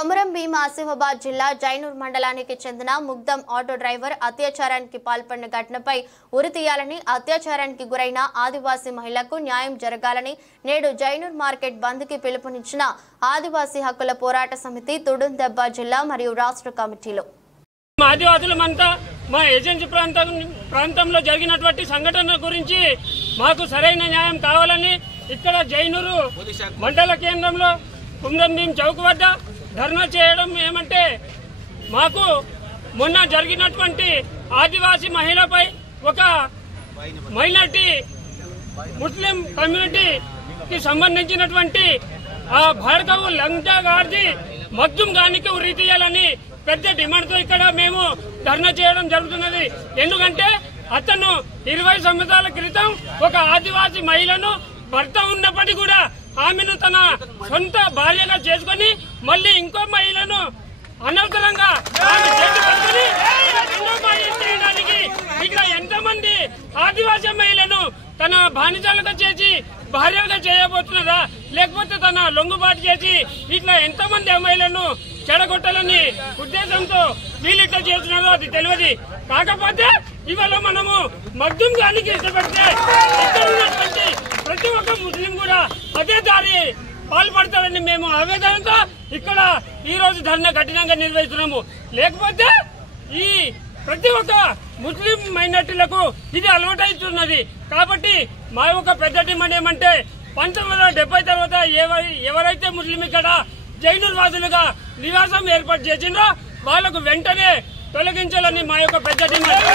కొమరం భీం ఆసిఫాబాద్ జిల్లా జైనూర్ మండలానికి చెందిన ముగ్ధం ఆటో డ్రైవర్ అత్యాచారానికి పాల్పడిన ఘటనపై ఉరితీయాలని అత్యాచారానికి గురైన ఆదివాసీ మహిళకు న్యాయం జరగాలని నేడు జైనూర్ మార్కెట్ బంద్కి పిలుపునిచ్చిన ఆదివాసీ హక్కుల పోరాట సమితి తుడుందెబ్బ జిల్లా మరియు రాష్ట్ర కమిటీలు ఆదివాసులమంతా మా ఏజెన్సీ ప్రాంతంలో జరిగినటువంటి సంఘటన గురించి మాకు సరైన న్యాయం కావాలని ఇక్కడ జైనూరు మండల కేంద్రంలో కొమరం భీం చౌక్ వద్ద ధర్నా చేయడం ఏమంటే మాకు మొన్న జరిగినటువంటి ఆదివాసీ మహిళపై ఒక మైనార్టీ ముస్లిం కమ్యూనిటీకి సంబంధించినటువంటి ఆ భార్గవ్ లంజా గారిది మగ్దుం గానికి ఉరి తీయాలని పెద్ద డిమాండ్ తో ఇక్కడ మేము ధర్నా చేయడం జరుగుతున్నది. ఎందుకంటే అతను 20 సంవత్సరాల క్రితం ఒక ఆదివాసీ మహిళను భర్త ఉన్నప్పటికీ కూడా ఆమెను తన సొంత భార్యగా చేసుకుని మళ్ళీ ఇంకో మహిళను అనవసరంగా చేయడానికి ఇక్కడ ఎంతమంది ఆదివాసీ మహిళను తన బానిసలుగా చేసి భార్యగా చేయబోతున్నారా, లేకపోతే తన లొంగుబాటు చేసి ఇట్లా ఎంతమంది మహిళలను చెడగొట్టాలని ఉద్దేశంతో వీళ్ళు ఇట్లా చేస్తున్నారో అది తెలియదు. కాకపోతే ఇవాళ మనము మగ్దుం గానికి ఇష్టపడితే ఇక్కడ ఉన్నటువంటి ప్రతి ఒక్క ముస్లిం కూడా అదే దారి పాల్పడతారని మేము ఆవేదనతో ఇక్కడ ఈ రోజు ధర్నా కఠినంగా నిర్వహిస్తున్నాము. లేకపోతే ఈ ప్రతి ఒక్క ముస్లిం మైనార్టీలకు ఇది అలవాటైతున్నది. కాబట్టి మా యొక్క పెద్ద డిమాండ్ ఏమంటే 1970 తర్వాత ఎవరైతే ముస్లిం ఇక్కడ జైనూర్ వాసులుగా నివాసం ఏర్పాటు చేసిందో వాళ్లకు వెంటనే తొలగించాలని మా యొక్క పెద్ద డిమాండ్.